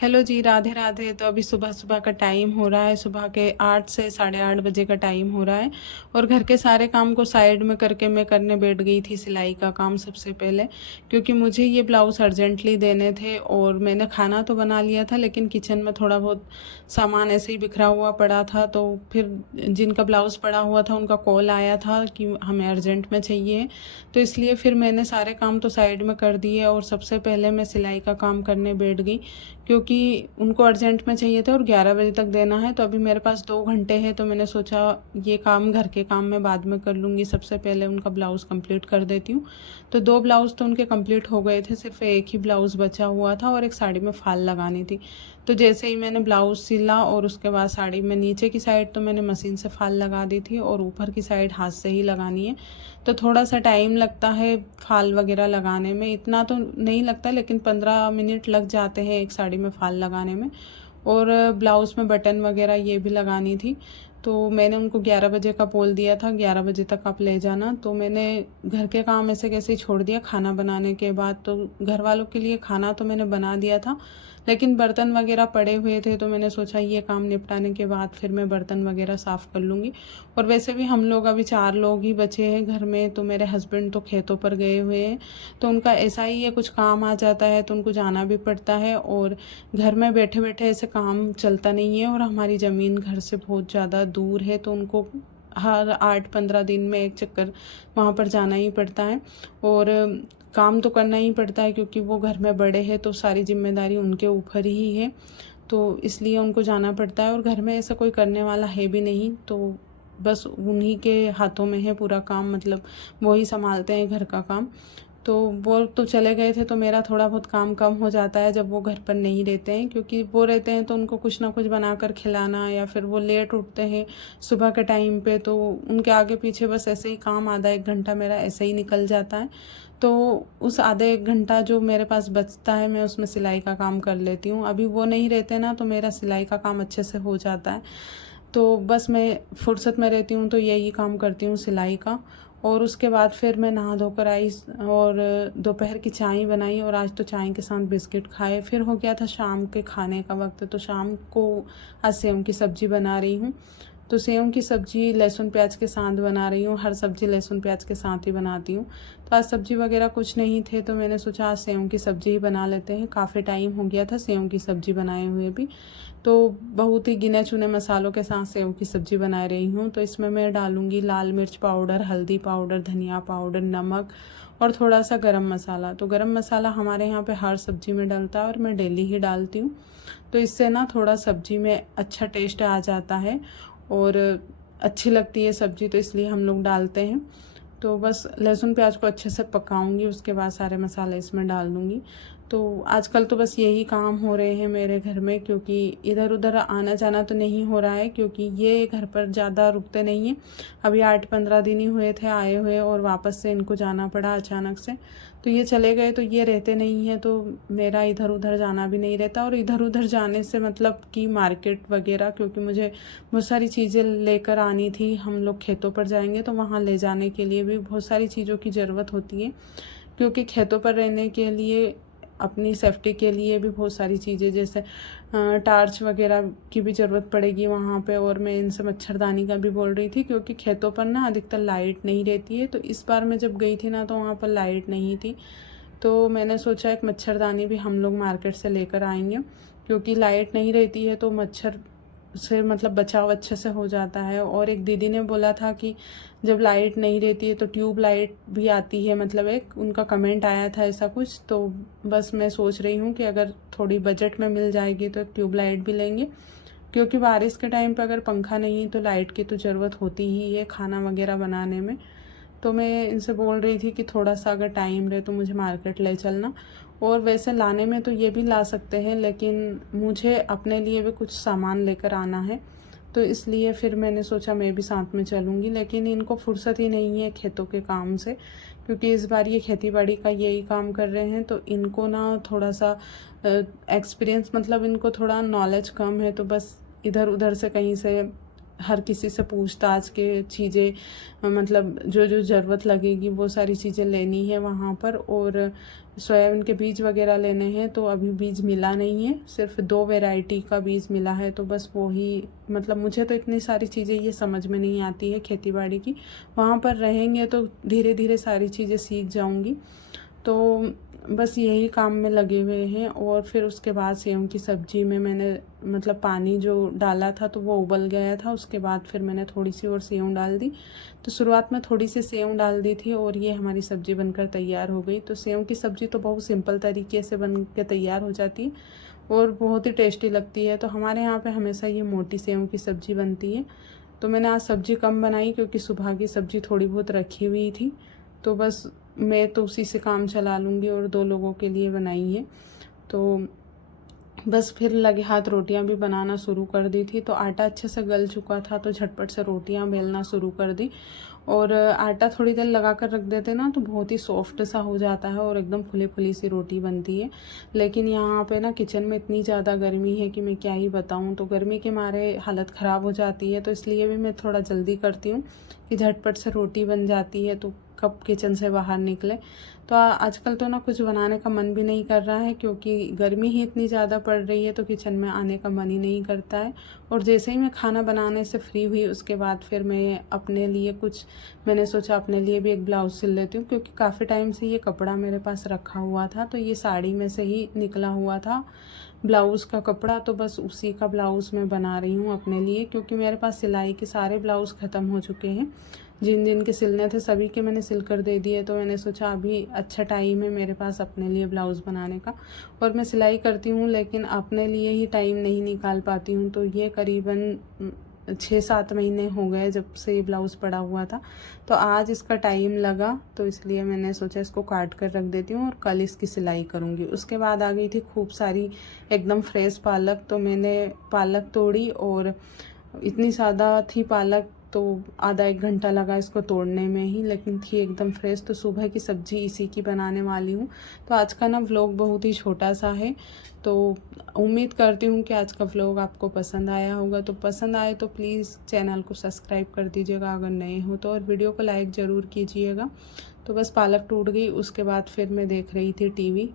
Hello जी, राधे राधे। तो अभी सुबह सुबह का टाइम हो रहा है, सुबह के 8 से 8:30 बजे का टाइम हो रहा है। और घर के सारे काम को साइड में करके मैं करने बैठ गई थी सिलाई का काम सबसे पहले, क्योंकि मुझे ये ब्लाउज़ अर्जेंटली देने थे। और मैंने खाना तो बना लिया था, लेकिन किचन में थोड़ा बहुत सामान ऐसे ही बिखरा हुआ पड़ा था। तो फिर जिनका ब्लाउज़ पड़ा हुआ था उनका कॉल आया था कि हमें अर्जेंट में चाहिए, तो इसलिए फिर मैंने सारे काम तो साइड में कर दिए और सबसे पहले मैं सिलाई का काम करने बैठ गई, क्योंकि उनको अर्जेंट में चाहिए था और 11 बजे तक देना है। तो अभी मेरे पास 2 घंटे हैं, तो मैंने सोचा ये काम, घर के काम मैं बाद में कर लूँगी, सबसे पहले उनका ब्लाउज़ कंप्लीट कर देती हूँ। तो 2 ब्लाउज़ तो उनके कंप्लीट हो गए थे, सिर्फ एक ही ब्लाउज़ बचा हुआ था और एक साड़ी में फ़ाल लगानी थी। तो जैसे ही मैंने ब्लाउज़ सिला और उसके बाद साड़ी में नीचे की साइड तो मैंने मशीन से फ़ाल लगा दी थी और ऊपर की साइड हाथ से ही लगानी है। तो थोड़ा सा टाइम लगता है फ़ाल वगैरह लगाने में, इतना तो नहीं लगता, लेकिन 15 मिनट लग जाते हैं एक साड़ी में फ़ाल लगाने में। और ब्लाउज़ में बटन वगैरह ये भी लगानी थी। तो मैंने उनको 11 बजे का बोल दिया था, 11 बजे तक आप ले जाना। तो मैंने घर के काम ऐसे कैसे ही छोड़ दिया खाना बनाने के बाद। तो घर वालों के लिए खाना तो मैंने बना दिया था, लेकिन बर्तन वगैरह पड़े हुए थे, तो मैंने सोचा ये काम निपटाने के बाद फिर मैं बर्तन वगैरह साफ़ कर लूँगी। और वैसे भी हम लोग अभी 4 लोग ही बचे हैं घर में, तो मेरे हस्बैंड तो खेतों पर गए हुए हैं। तो उनका ऐसा ही है, कुछ काम आ जाता है तो उनको जाना भी पड़ता है, और घर में बैठे बैठे ऐसे काम चलता नहीं है। और हमारी ज़मीन घर से बहुत ज़्यादा दूर है, तो उनको हर 8-15 दिन में एक चक्कर वहाँ पर जाना ही पड़ता है। और काम तो करना ही पड़ता है, क्योंकि वो घर में बड़े हैं तो सारी जिम्मेदारी उनके ऊपर ही है। तो इसलिए उनको जाना पड़ता है, और घर में ऐसा कोई करने वाला है भी नहीं, तो बस उन्हीं के हाथों में है पूरा काम, मतलब वो ही संभालते हैं घर का काम। तो वो तो चले गए थे, तो मेरा थोड़ा बहुत काम कम हो जाता है जब वो घर पर नहीं रहते हैं, क्योंकि वो रहते हैं तो उनको कुछ ना कुछ बनाकर खिलाना, या फिर वो लेट उठते हैं सुबह के टाइम पे, तो उनके आगे पीछे बस ऐसे ही काम आधा 1 घंटा मेरा ऐसे ही निकल जाता है। तो उस आधे 1 घंटा जो मेरे पास बचता है, मैं उसमें सिलाई का काम कर लेती हूँ। अभी वो नहीं रहते ना, तो मेरा सिलाई का काम अच्छे से हो जाता है। तो बस मैं फुर्सत में रहती हूँ तो यही काम करती हूँ सिलाई का। और उसके बाद फिर मैं नहा धोकर आई और दोपहर की चाय बनाई, और आज तो चाय के साथ बिस्किट खाए। फिर हो गया था शाम के खाने का वक्त, तो शाम को आज सेव की सब्ज़ी बना रही हूँ। तो सेव की सब्ज़ी लहसुन प्याज के साथ बना रही हूँ, हर सब्ज़ी लहसुन प्याज के साथ ही बनाती हूँ। तो आज सब्ज़ी वगैरह कुछ नहीं थे, तो मैंने सोचा आज सेव की सब्ज़ी ही बना लेते हैं, काफ़ी टाइम हो गया था सेव की सब्ज़ी बनाए हुए भी। तो बहुत ही गिने चुने मसालों के साथ सेव की सब्ज़ी बना रही हूँ। तो इसमें मैं डालूँगी लाल मिर्च पाउडर, हल्दी पाउडर, धनिया पाउडर, नमक और थोड़ा सा गरम मसाला। तो गरम मसाला हमारे यहाँ पे हर सब्ज़ी में डलता है और मैं डेली ही डालती हूँ। तो इससे ना थोड़ा सब्ज़ी में अच्छा टेस्ट आ जाता है और अच्छी लगती है सब्ज़ी, तो इसलिए हम लोग डालते हैं। तो बस लहसुन प्याज को अच्छे से पकाऊंगी, उसके बाद सारे मसाले इसमें डाल दूँगी। तो आजकल तो बस यही काम हो रहे हैं मेरे घर में, क्योंकि इधर उधर आना जाना तो नहीं हो रहा है, क्योंकि ये घर पर ज़्यादा रुकते नहीं हैं। अभी 8-15 दिन ही हुए थे आए हुए, और वापस से इनको जाना पड़ा अचानक से। तो ये चले गए तो ये रहते नहीं हैं, तो मेरा इधर उधर जाना भी नहीं रहता। और इधर उधर जाने से मतलब कि मार्केट वगैरह, क्योंकि मुझे बहुत सारी चीज़ें लेकर आनी थी। हम लोग खेतों पर जाएंगे तो वहाँ ले जाने के लिए भी बहुत सारी चीज़ों की ज़रूरत होती है, क्योंकि खेतों पर रहने के लिए अपनी सेफ्टी के लिए भी बहुत सारी चीज़ें, जैसे टार्च वगैरह की भी ज़रूरत पड़ेगी वहाँ पे। और मैं इनसे मच्छरदानी का भी बोल रही थी, क्योंकि खेतों पर ना अधिकतर लाइट नहीं रहती है। तो इस बार मैं जब गई थी ना, तो वहाँ पर लाइट नहीं थी। तो मैंने सोचा एक मच्छरदानी भी हम लोग मार्केट से लेकर आएंगे, क्योंकि लाइट नहीं रहती है तो मच्छर से मतलब बचाव अच्छे से हो जाता है। और एक दीदी ने बोला था कि जब लाइट नहीं रहती है तो ट्यूब लाइट भी आती है, मतलब एक उनका कमेंट आया था ऐसा कुछ। तो बस मैं सोच रही हूँ कि अगर थोड़ी बजट में मिल जाएगी तो एक ट्यूब लाइट भी लेंगे, क्योंकि बारिश के टाइम पर अगर पंखा नहीं है तो लाइट की तो ज़रूरत होती ही है खाना वगैरह बनाने में। तो मैं इनसे बोल रही थी कि थोड़ा सा अगर टाइम रहे तो मुझे मार्केट ले चलना। और वैसे लाने में तो ये भी ला सकते हैं, लेकिन मुझे अपने लिए भी कुछ सामान लेकर आना है, तो इसलिए फिर मैंने सोचा मैं भी साथ में चलूँगी। लेकिन इनको फुर्सत ही नहीं है खेतों के काम से, क्योंकि इस बार ये खेती बाड़ी का यही काम कर रहे हैं। तो इनको ना थोड़ा सा एक्सपीरियंस, मतलब इनको थोड़ा नॉलेज कम है, तो बस इधर उधर से कहीं से हर किसी से पूछताछ के चीज़ें मतलब जो जो ज़रूरत लगेगी वो सारी चीज़ें लेनी है वहाँ पर। और सोयाबीन के बीज वगैरह लेने हैं तो अभी बीज मिला नहीं है, सिर्फ 2 वैरायटी का बीज मिला है। तो बस वो ही मतलब मुझे तो इतनी सारी चीज़ें ये समझ में नहीं आती है खेती बाड़ी की। वहाँ पर रहेंगे तो धीरे धीरे सारी चीज़ें सीख जाऊँगी। तो बस यही काम में लगे हुए हैं। और फिर उसके बाद सेव की सब्ज़ी में मैंने मतलब पानी जो डाला था तो वो उबल गया था, उसके बाद फिर मैंने थोड़ी सी और सेव डाल दी। तो शुरुआत में थोड़ी सी सेव डाल दी थी और ये हमारी सब्ज़ी बनकर तैयार हो गई। तो सेव की सब्ज़ी तो बहुत सिंपल तरीके से बन के तैयार हो जाती है और बहुत ही टेस्टी लगती है। तो हमारे यहाँ पे हमेशा ये मोटी सेव की सब्ज़ी बनती है। तो मैंने आज सब्ज़ी कम बनाई क्योंकि सुबह की सब्ज़ी थोड़ी बहुत रखी हुई थी, तो बस मैं तो उसी से काम चला लूँगी और 2 लोगों के लिए बनाई है। तो बस फिर लगे हाथ रोटियां भी बनाना शुरू कर दी थी। तो आटा अच्छे से गल चुका था तो झटपट से रोटियां बेलना शुरू कर दी। और आटा थोड़ी देर लगा कर रख देते ना तो बहुत ही सॉफ्ट सा हो जाता है और एकदम फुली फुली सी रोटी बनती है। लेकिन यहाँ पे ना किचन में इतनी ज़्यादा गर्मी है कि मैं क्या ही बताऊँ। तो गर्मी के मारे हालत ख़राब हो जाती है, तो इसलिए भी मैं थोड़ा जल्दी करती हूँ कि झटपट से रोटी बन जाती है तो कब किचन से बाहर निकले। तो आजकल तो ना कुछ बनाने का मन भी नहीं कर रहा है क्योंकि गर्मी ही इतनी ज़्यादा पड़ रही है, तो किचन में आने का मन ही नहीं करता है। और जैसे ही मैं खाना बनाने से फ्री हुई उसके बाद फिर मैं अपने लिए मैंने सोचा अपने लिए भी एक ब्लाउज़ सिल लेती हूँ, क्योंकि काफ़ी टाइम से ये कपड़ा मेरे पास रखा हुआ था। तो ये साड़ी में से ही निकला हुआ था ब्लाउज़ का कपड़ा, तो बस उसी का ब्लाउज़ मैं बना रही हूँ अपने लिए, क्योंकि मेरे पास सिलाई के सारे ब्लाउज़ ख़त्म हो चुके हैं। जिन जिन के सिलने थे सभी के मैंने सिल कर दे दिए। तो मैंने सोचा अभी अच्छा टाइम है मेरे पास अपने लिए ब्लाउज़ बनाने का। और मैं सिलाई करती हूँ लेकिन अपने लिए ही टाइम नहीं निकाल पाती हूँ। तो ये करीबन 6-7 महीने हो गए जब से ये ब्लाउज़ पड़ा हुआ था। तो आज इसका टाइम लगा तो इसलिए मैंने सोचा इसको काट कर रख देती हूँ और कल इसकी सिलाई करूँगी। उसके बाद आ गई थी खूब सारी एकदम फ्रेश पालक। तो मैंने पालक तोड़ी और इतनी ज़्यादा थी पालक तो आधा 1 घंटा लगा इसको तोड़ने में ही, लेकिन थी एकदम फ्रेश। तो सुबह की सब्ज़ी इसी की बनाने वाली हूँ। तो आज का ना व्लॉग बहुत ही छोटा सा है। तो उम्मीद करती हूँ कि आज का व्लॉग आपको पसंद आया होगा। तो पसंद आए तो प्लीज़ चैनल को सब्सक्राइब कर दीजिएगा अगर नए हो तो, और वीडियो को लाइक ज़रूर कीजिएगा। तो बस पालक टूट गई, उसके बाद फिर मैं देख रही थी टीवी।